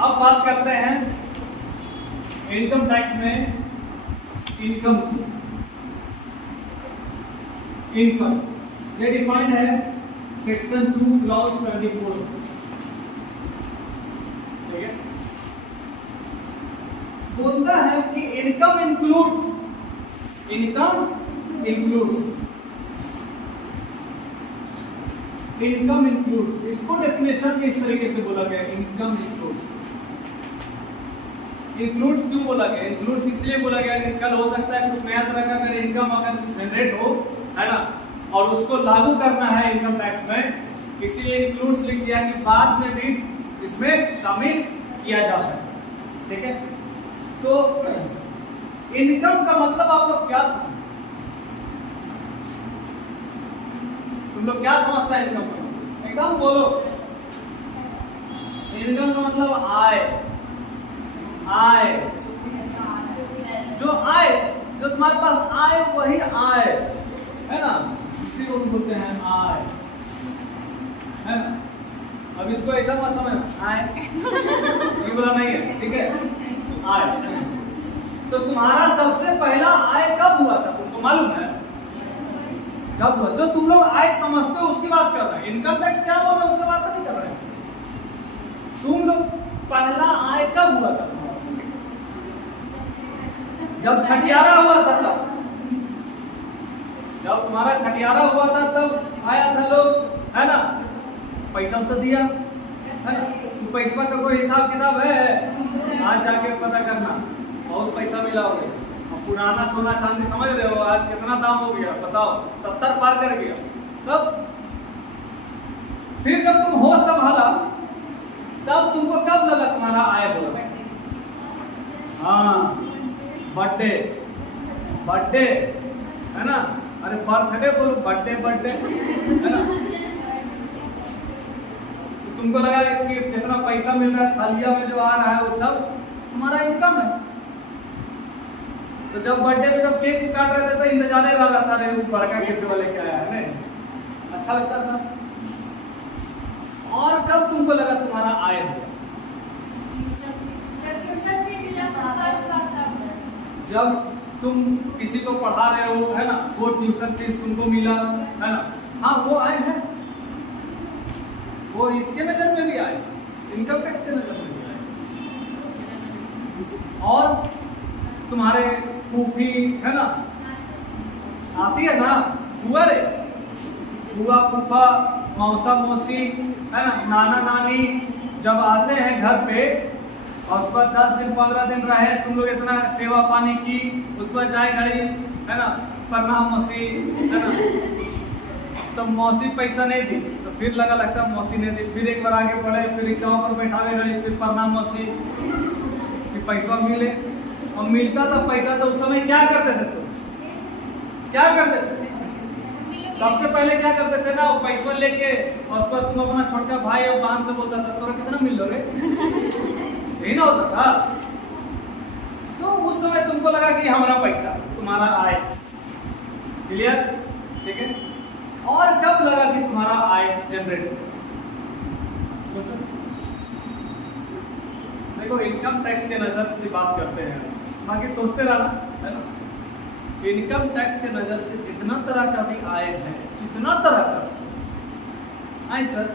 अब बात करते हैं इनकम टैक्स में इनकम ये डिफाइंड है सेक्शन 2 क्लॉज 24। ठीक है, बोलता है कि इनकम इंक्लूड्स इसको डेफिनेशन में इस तरीके से बोला गया, इनकम इंक्लूड्स क्यों बोला गया? इंक्लूड्स इसलिए बोला गया कि कल हो सकता है कुछ नया तरह का अगर इनकम अगर जनरेट हो, है ना, और उसको लागू करना है इनकम टैक्स में, इसीलिए इंक्लूड्स लिख दिया कि बाद में भी इसमें शामिल किया जा सकता है। ठीक है, तो इनकम का मतलब आप लोग क्या समझते? तुम लोग क्या समझता है इनकम का? एकदम बोलो। इनकम का मतलब आय, जो तुम्हारे पास आए वही आय, है ना, इसी को बोलते हैं आय, है ना। अब इसको ऐसा मत समझ आय ये बोला नहीं है, ठीक है, आय। तो तुम्हारा सबसे पहला आय कब हुआ था तुमको मालूम है? कब हुआ? जो तुम लोग आय समझते हो उसकी बात कर रहे हैं। इनकम टैक्स क्या बोल रहे हैं उसकी बात नहीं कर रहे हैं। तुम लोग पहला आय कब हुआ था? जब छठियारा हुआ था तब, जब तुम्हारा छठियारा हुआ था तब आया था लोग, है ना, पैसा से दिया, है ना। तो पैसा का कोई हिसाब किताब है? आज जाके पता करना, बहुत पैसा मिला होगा। पुराना सोना चांदी समझ रहे हो आज कितना दाम हो गया बताओ, 70 पार कर गया। तब फिर जब तुम होश संभाला तब तुमको कब लगा तुम्हारा आय होगा? हाँ, बर्थडे, है ना, अरे बर्थडे बोलो, बर्थडे, है ना। तो तुमको लगा कि कितना पैसा मिल रहा है, थालिया में जो आ रहा है वो सब तुम्हारा इनकम है। तो जब बर्थडे में जब केक काट रहे थे तो इंतजार रहा था, रे वो बड़का केक वाले क्या आया है, अच्छा लगता था। और कब तुमको लगा तुम्हारा आय होगा? जब तुम किसी को पढ़ा रहे हो, है ना, वो ट्यूशन फीस तुमको मिला, है ना, हाँ वो आय है, वो इसके नजर में भी आए, इनकम टैक्स के नजर में भी आए। और तुम्हारे फूफी, है ना, आती है ना, बुआ फूफा, मौसा मौसी, है ना, नाना नानी जब आते हैं घर पे और उस पर 10 दिन 15 दिन रहे, तुम लोग इतना सेवा पानी की, उस पर जाए घड़ी, है ना, प्रणाम मौसी, है ना, तो मौसी पैसा नहीं दी तो फिर लगता मौसी नहीं दी, फिर एक बार आगे बढ़े, फिर रिक्शाओं पर बैठावे घड़ी, फिर प्रणाम मौसी, फिर पैसा मिले। और मिलता था पैसा तो उस समय क्या करते थे तुम? क्या करते थे? सबसे पहले क्या करते थे ना, वो पैसा लेके और उस पर तुम अपना छोटा भाई और बहन से बोलता था तोरा कितना मिल लो रे, यही ना होता था। तो उस समय तुमको लगा कि हमारा पैसा, तुम्हारा आय, क्लियर, ठीक है। और कब लगा कि तुम्हारा आय जनरेट? सोचो, देखो इनकम टैक्स के नजर से बात करते हैं, बाकी सोचते रहना, है ना। इनकम टैक्स के नजर से जितना तरह का भी आय है, जितना तरह का आय सर,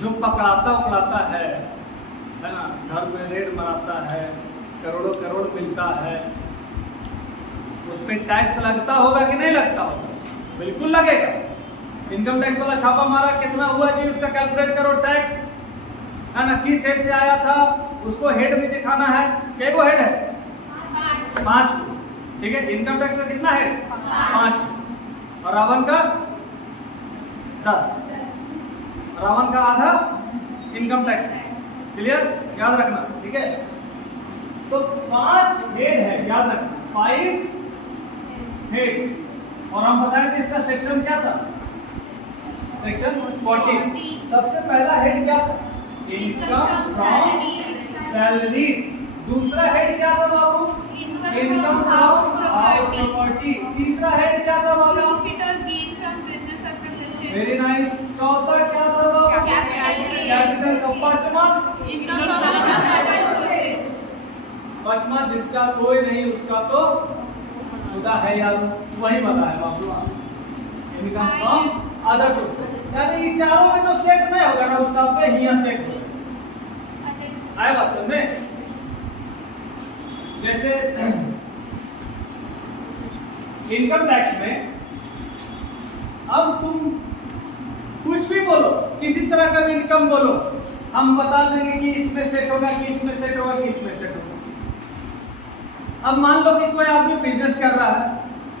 जो पकड़ाता है ना, घर में रेड मराता है, करोड़ मिलता है, उस पर टैक्स लगता होगा कि नहीं लगता होगा? बिल्कुल लगेगा। इनकम टैक्स वाला छापा मारा, कितना हुआ जी उसका कैलकुलेट करो टैक्स, है ना, किस हेड से आया था उसको हेड भी दिखाना है। क्या वो हेड है? 5, ठीक है। इनकम टैक्स का कितना हेड? 5, और रावण का 10, रावण का आधा इनकम टैक्स, क्लियर, याद रखना, ठीक है। तो 5 हेड है, याद रखना, 5 हेड्स। और हम बताए थे इसका सेक्शन क्या था? सेक्शन 40। सबसे पहला हेड क्या था? Income from salaries. दूसरा हेड क्या था बाबू? Income from house property. तीसरा हेड क्या था बाबू? प्रॉफिट और gain from business of profession. Very nice. चौथा क्या था बाबू? कैपिटल। कैपिटल का 5वां पांचवा, जिसका कोई नहीं उसका तो खुदा है यार, वही वाला है बाबू। इनकम फ्रॉम अदर सोर्सेस, यानी ये चारों में जो सेट नहीं होगा ना, उस सब पे ही सेट होगा। आया बात समझ में? जैसे इनकम टैक्स में अब तुम कुछ भी बोलो, किसी तरह का भी इनकम बोलो, हम बता देंगे कि इसमें सेट होगा, कि इसमें सेट होगा, कि इसमें सेट होगा। अब मान लो कि कोई आदमी बिजनेस कर रहा है,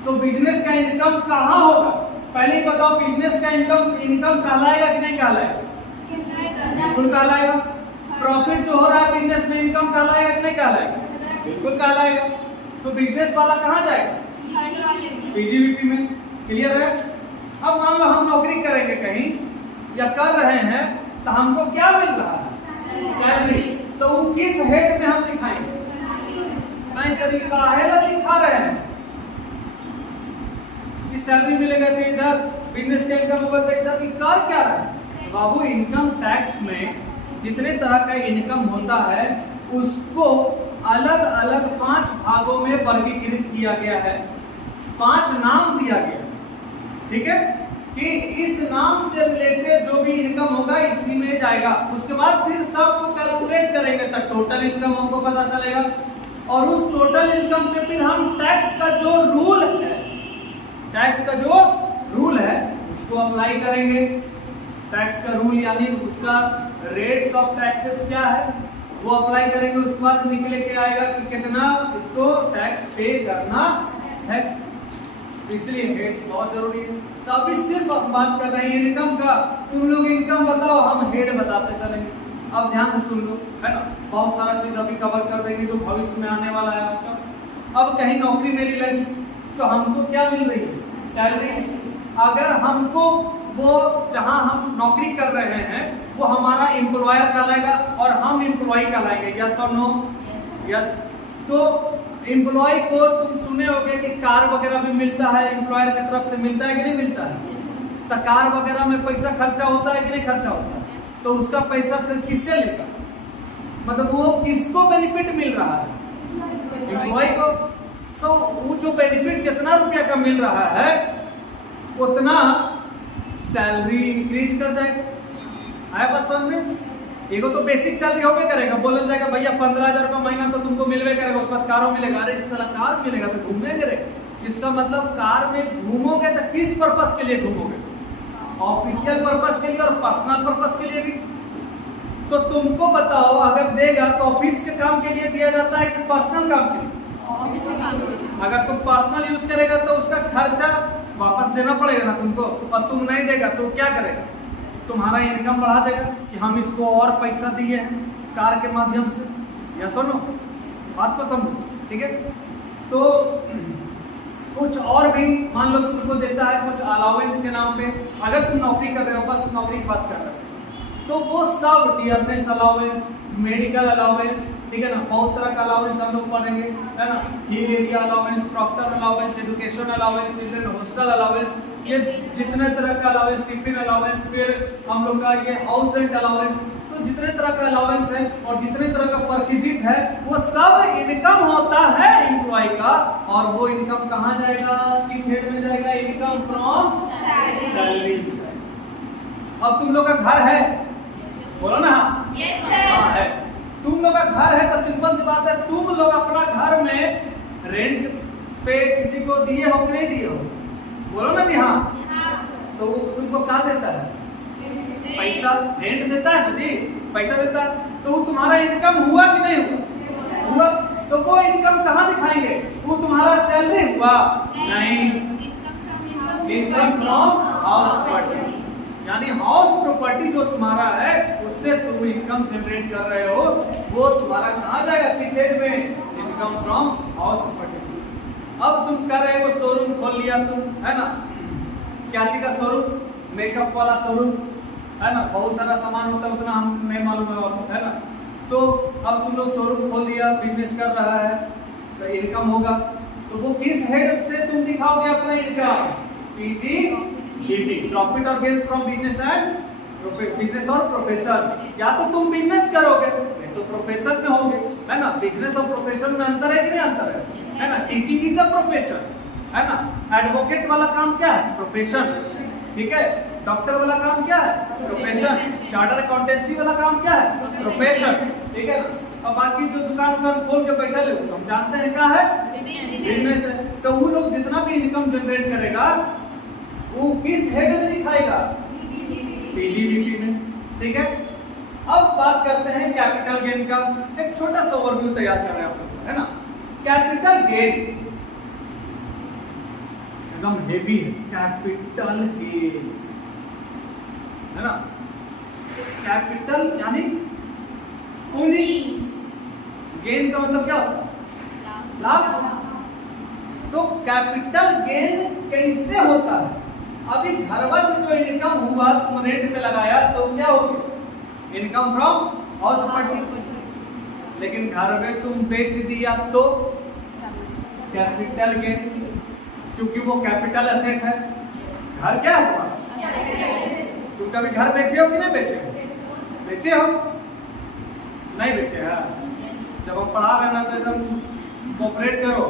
तो बिजनेस का इनकम कहाँ होगा? पहले ही बताओ, बिजनेस का इनकम कहलाएगा कि नहीं कहलाएगा? बिल्कुल कहलाएगा। प्रॉफिट जो हो रहा है बिजनेस में, इनकम कहलाएगा कि नहीं कहलाएगा? बिल्कुल कहलाएगा। तो बिजनेस वाला कहाँ जाएगा? पीजीबीपी में। क्लियर है? अब मान लो हम नौकरी करेंगे कहीं या कर रहे हैं, तो हमको क्या मिल रहा है? सैलरी। तो वो किस हेड में हम दिखाएंगे? सैलरी का हेड दिखा रहे हैं कि सैलरी मिलेगा तो इधर, बिजनेस का इनकम होगा तो इधर। की कर क्या रहा है बाबू? इनकम टैक्स में जितने तरह का इनकम होता है उसको अलग अलग 5 भागों में वर्गीकृत किया गया है, 5 नाम दिया गया। ठीक है, कि इस नाम से रिलेटेड जो भी इनकम होगा इसी में जाएगा। उसके बाद फिर सबको कैलकुलेट करेंगे तो टोटल इनकम हमको पता चलेगा, और उस टोटल इनकम पे फिर हम टैक्स का जो रूल है उसको अप्लाई करेंगे। टैक्स का रूल यानी उसका रेट्स ऑफ टैक्सेस क्या है वो अप्लाई करेंगे। उसके बाद निकले के आएगा कि कितना इसको टैक्स पे करना है। इसलिए हेड्स बहुत जरूरी है। तो अभी सिर्फ बात कर रहे हैं इनकम का, तुम लोग इनकम बताओ, हम हेड बताते चलेंगे। अब ध्यान से सुन लो, है ना, बहुत सारा चीज अभी कवर कर देंगे जो भविष्य में आने वाला है आपका। अब कहीं नौकरी मेरी लगी तो हमको क्या मिल रही है? सैलरी। अगर हमको वो जहां हम नौकरी कर रहे हैं वो हमारा एम्प्लॉयर कहलाएगा और हम एम्प्लॉय कहलाएंगे। यस और नो? यस। तो एम्प्लॉय को तुम सुने होगे कि कार वगैरह भी मिलता है, एम्प्लॉयर की तरफ से मिलता है कि नहीं मिलता है? तो कार वगैरह में पैसा खर्चा होता है कि नहीं खर्चा होता है? तो उसका पैसा फिर किससे लेगा? मतलब वो किसको बेनिफिट मिल रहा है? एम्प्लॉय को। तो वो जो बेनिफिट जितना रुपया का मिल रहा है उतना सैलरी इंक्रीज कर जाएगा। आया बात समझ में? एगो तो बेसिक सैलरी होबे करेगा, बोला जाएगा भैया 15,000 रुपया महीना तो तुमको मिलवे करेगा। उसके बाद कारों मिलेगा, अरे इस साल कार मिलेगा तो घूमने करेगा। इसका मतलब कार में घूमोगे तो किस पर्पस के लिए घूमोगे? ऑफिशियल पर्पस के लिए और पर्सनल पर्पस के लिए भी। तो तुमको बताओ, अगर देगा तो ऑफिस के काम के लिए दिया जाता है कि पर्सनल काम के लिए? अगर तुम पर्सनल यूज करेगा तो उसका खर्चा वापस देना पड़ेगा ना तुमको, और तुम नहीं देगा तो क्या करेगा? तुम्हारा इनकम बढ़ा देगा कि हम इसको और पैसा दिए हैं कार के माध्यम से। या सुनो, बात को समझो। ठीक है, तो कुछ और भी मान लो तुमको देता है कुछ अलाउंस के नाम पे। अगर तुम नौकरी कर रहे हो, बस नौकरी की बात कर रहे हो, तो वो सब डियरनेस अलाउंस, मेडिकल अलाउंस, ठीक है ना, बहुत तरह का अलाउंस हम लोग पढ़ेंगे, है ना, hill area allowance, proctor allowance, education allowance, children hostel allowance, ये जितने तरह का अलाउंस, टिफिन अलाउंस, फिर हम लोग का ये हाउस रेंट अलाउंस, तो जितने तरह का अलाउंस है और जितने तरह का परक्विजिट है वो सब इनकम होता है एम्प्लॉय का। और वो इनकम कहाँ जाएगा? किस हेड में जाएगा? Income from salary. अब तुम लोग का घर है, बोलो ना। Yes sir. हाँ है। तुम लोग का घर है तो सिंपल सी बात है, तुम लोग अपना घर में रेंट पे किसी को दिए हो कि नहीं दिए हो? बोलो ना जी हाँ। तो तुमको क्या देता है? पैसा। रेंट देता है ना जी, पैसा देता है। तो वो तुम्हारा इनकम हुआ कि नहीं हुआ? हुआ। तो वो इनकम कहाँ दिखाएंगे? वो तुम्हारा सैलरी हुआ? नहीं। इनकम फ्रॉम हाउस प्रॉपर्टी, यानी हाउस प्रॉपर्टी जो तुम्हारा है उससे तुम इनकम जनरेट कर रहे हो, वो तुम्हारा कहाँ जाएगा? किस हेड में? Income from house property. अब तुम कर रहे हो शोरूम खोल लिया तुम, है ना, क्या चीज का शोरूम? मेकअप वाला शोरूम, है ना, बहुत सारा सामान होता है, उतना हम नहीं मालूम है आपको, है ना। तो अब तुम लोग शोरूम खोल दिया, बिजनेस कर रहा है तो इनकम होगा। तो वो किस हेड से तुम दिखाओगे अपना इनकम? पीजीबीपी, प्रॉफिट और gains from business and business और प्रोफेशन, या तो तुम बिजनेस करोगे नहीं तो प्रोफेशन में होगे, है ना। बिजनेस और प्रोफेशन में अंतर है कि नहीं अंतर है ना। टीचिंग इज अ प्रोफेशन, है ना। एडवोकेट वाला काम क्या है? प्रोफेशन, ठीक है। डॉक्टर वाला काम क्या है? प्रोफेशन। चार्टर अकाउंटेंसी वाला काम क्या है? प्रोफेशन, ठीक है ना। और बाकी जो दुकान खोल के बैठे ले हम जानते हैं क्या है? बिजनेस है। तो वो लोग जितना भी इनकम जनरेट करेगा वो किस हेड में दिखाएगा? पीजीबीपी में, ठीक है। अब बात करते हैं कैपिटल गेन का। एक छोटा सा ओवरव्यू तैयार कर रहे हैं आप लोग, है ना। कैपिटल गेन एकदम हेवी है। कैपिटल गेन, है ना। कैपिटल यानी पूंजी, गेन का मतलब क्या होता है? लाभ। तो कैपिटल गेन कैसे होता है? अभी घरवा से जो इनकम हुआ तुम रेट पे लगाया तो क्या हो गया? Income from authority. लेकिन घर में तुम बेच दिया तो कैपिटल गेन, क्योंकि वो कैपिटल एसेट है। घर क्या है तुम्हारा? तुम कभी घर बेचे हो कि नहीं बेचे हो? बेचे हो? नहीं बेचे है। जब हम पढ़ा रहे ना तो एकदम कोऑपरेट करो।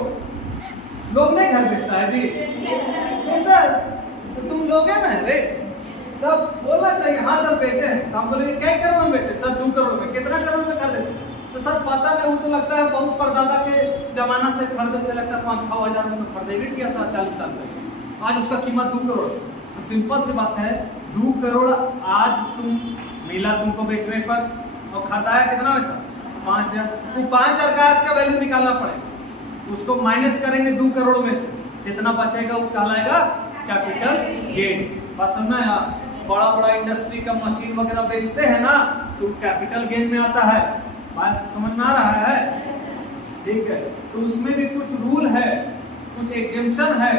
लोग नहीं घर बेचता है जी, बेचता है तो तुम लोगे ना रे। तब बोला चाहिए हाँ सर बेचे हैं, तो हम बोले क्या करोड़ में बेचे? सर 2 करोड़ में। कितना करोड़ में कर देते? तो सर पता नहीं, वो तो लगता है बहुत परदादा के जमाना से खरीदते, लगता है 5-6 हजार में खरीदेगा किया था 40 साल पहले। आज उसका कीमत 2 करोड़। तो सिंपल सी बात है, 2 करोड़ आज तुम मिला तुमको बेचने पर, और खरीदाया कितना में था? 5000। तो 5000 का आज का वैल्यू निकालना पड़ेगा, उसको माइनस करेंगे 2 करोड़ में से, जितना बचेगा वो कहलाएगा कैपिटल गेन। बात समझना है। बड़ा बड़ा इंडस्ट्री का मशीन वगैरह बेचते हैं ना तो कैपिटल गेन में आता है। बात समझ में आ रहा है? ठीक है। तो उसमें भी कुछ रूल है, कुछ एग्जेम्पशन है।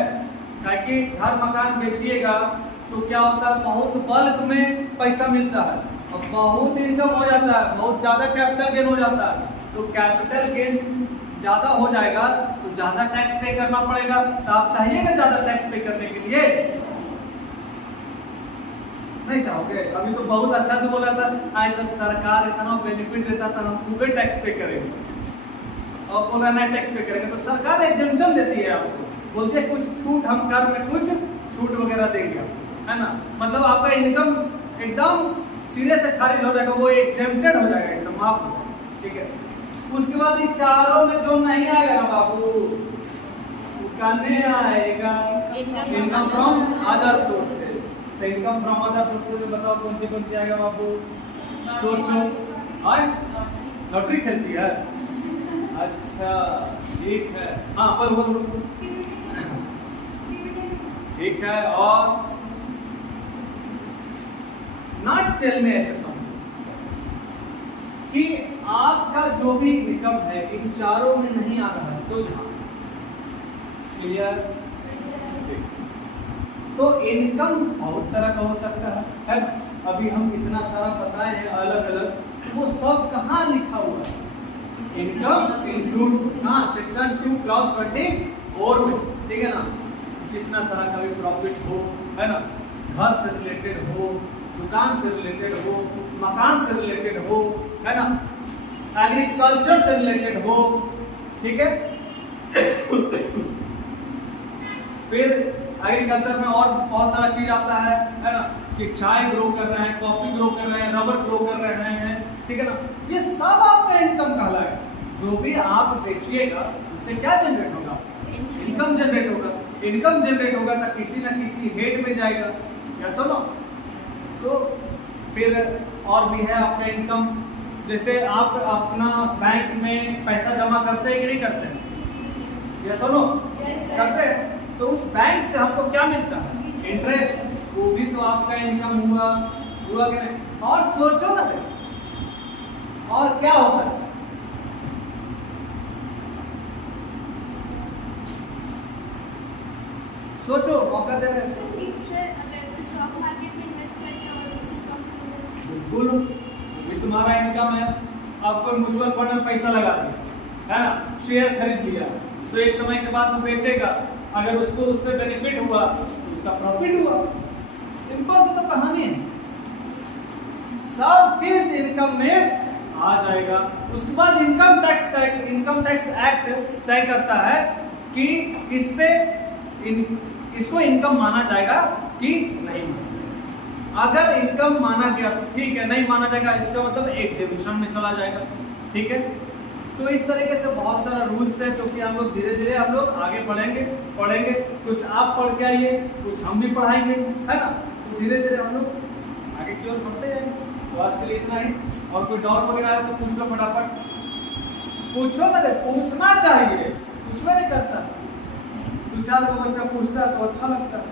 ताकि घर मकान बेचिएगा तो क्या होता है, बहुत बल्क में पैसा मिलता है और बहुत इनकम हो जाता है, बहुत ज्यादा कैपिटल गेन हो जाता है। तो कैपिटल गेन ज्यादा हो जाएगा तो ज्यादा टैक्स पे करना पड़ेगा। साफ चाहिएगा ज्यादा टैक्स पे करने के लिए? नहीं चाहोगे? अभी तो बहुत अच्छा से बोला था आज सब सरकार इतना बेनिफिट देता था, हम पूरे टैक्स पे करेंगे, और बोला ना टैक्स पे करेंगे। तो सरकार एग्जेम्पशन देती है आपको, बोलते हैं कुछ छूट, हम कर में कुछ छूट वगैरह देंगे आपको, है ना। मतलब आपका इनकम एकदम सिरे से खारिज हो जाएगा, वो एग्जेम्प्टेड हो जाएगा, एकदम माफ हो जाएगा, ठीक है। उसके बाद इन चारों में जो नहीं आएगा ना बाबू, कहने आएगा इनकम फ्रॉम अदर सोर्सेज। तो इनकम फ्रॉम अदर सोर्सेज में बताओ कौन सी आएगा बाबू? सोचो। लॉटरी खेलती है? अच्छा ठीक है, हाँ बोलो। ठीक है। और नॉट सेल में ऐसे समझो कि आपका जो भी इनकम है इन चारों में नहीं आ रहा है तो क्लियर? तो इनकम बहुत तरह का हो सकता है। अभी हम इतना सारा बताए हैं अलग अलग, वो सब कहाँ लिखा हुआ है? इनकम इंक्लूड्स, हाँ सेक्शन 2 क्लॉज 24 में, ठीक है ना। जितना तरह का भी प्रॉफिट हो, है ना, घर से रिलेटेड हो, दुकान से रिलेटेड हो, मकान से रिलेटेड हो, है ना, एग्रीकल्चर से रिलेटेड हो, ठीक है। फिर एग्रीकल्चर में और बहुत सारा चीज आता है ना, कि चाय ग्रो कर रहे हैं, कॉफी ग्रो कर रहे हैं, रबर ग्रो कर रहे हैं, ठीक है ना। ये सब आपका इनकम कहलाएगा। जो भी आप बेचिएगा उससे क्या जनरेट होगा? इनकम जनरेट होगा। इनकम जनरेट होगा तो किसी ना किसी हेड में जाएगा, क्या सुनो। तो फिर और भी है आपका इनकम, जैसे आप अपना बैंक में पैसा जमा करते हैं कि नहीं करते हैं? या सुनो करते हैं, तो उस बैंक से हमको क्या मिलता है? इंटरेस्ट। वो भी तो आपका इनकम हुआ कि नहीं? और सोचो ना, और क्या हो सकता है? सोचो, मौका दे रहे हैं। बिल्कुल, ये तुम्हारा इनकम है। आप कोई म्यूचुअल फंड में पैसा लगा दिया, है ना, शेयर खरीद लिया, तो एक समय के बाद वो बेचेगा, अगर उसको उससे बेनिफिट हुआ तो उसका प्रॉफिट हुआ। सिंपल सी तो कहानी है। सब चीज इनकम में आ जाएगा। उसके बाद इनकम टैक्स एक्ट तय करता है कि इस पे इसको इनकम माना जाएगा कि नहीं माना जाएगा। अगर इनकम माना गया तो ठीक है, नहीं माना जाएगा इसका मतलब एग्जेम्पशन में चला जाएगा। ठीक है, तो इस तरीके से बहुत सारा रूल्स है, क्योंकि हम लोग धीरे धीरे हम लोग आगे पढ़ेंगे। कुछ आप पढ़ के आइए, कुछ हम भी पढ़ाएंगे, है ना। तो धीरे धीरे हम लोग आगे की ओर बढ़ते हैं। तो आज के लिए इतना ही। और कोई डाउट वगैरह है तो पूछ लो फटाफट, पूछो। मेरे पूछना चाहिए, कुछ भी नहीं करता। 2-4 को बच्चा पूछता है तो अच्छा लगता है,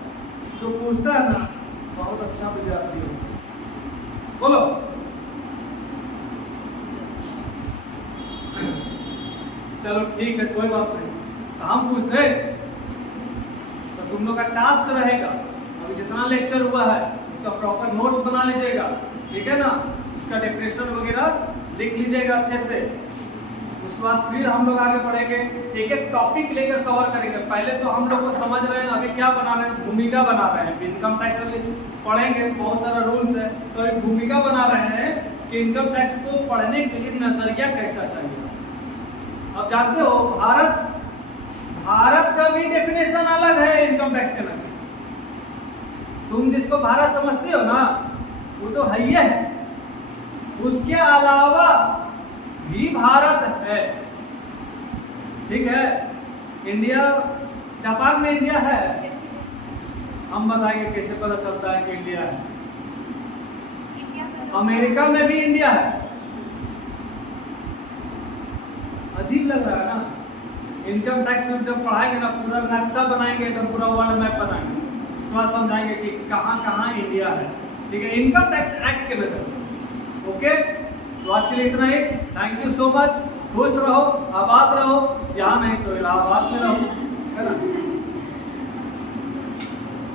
जो पूछता है ना बहुत अच्छा विद्यार्थी है। बोलो। चलो ठीक है, कोई बात नहीं, तो हम पूछ दे तो तुम लोग का टास्क रहेगा। अभी जितना लेक्चर हुआ है उसका प्रॉपर नोट्स बना लीजिएगा, ठीक है ना। उसका डेफिनेशन वगैरह लिख लीजिएगा अच्छे से। उसके बाद फिर हम लोग आगे बढ़ेंगे, एक एक टॉपिक लेकर कवर करेंगे। पहले तो हम लोग को समझ रहे हैं अभी क्या बना रहे हैं, भूमिका बना रहे हैं। इनकम टैक्स अभी पढ़ेंगे, बहुत सारा रूल्स है, तो एक भूमिका बना रहे हैं कि इनकम टैक्स को पढ़ने के लिए नजरिया कैसा चाहिए। अब जानते हो भारत का भी डेफिनेशन अलग है इनकम टैक्स के नजरिए। तुम जिसको भारत समझती हो ना वो तो है ही है, उसके अलावा भी भारत है। ठीक है, इंडिया, जापान में इंडिया है, हम बताएंगे कैसे पता चलता है कि इंडिया है। अमेरिका में भी इंडिया है। अजीब लग रहा है ना। इनकम टैक्स में जब पढ़ाएंगे ना पूरा नक्शा बनाएंगे, तो पूरा वर्ल्ड मैप बनाएंगे, उसके बाद समझाएंगे कि कहाँ कहाँ इंडिया है। ठीक है, इनकम टैक्स एक्ट के नजर से। ओके, तो आज के लिए इतना ही। Thank you so much. खुश रहो, आबाद रहो, यहाँ नहीं तो इलाहाबाद में रहो।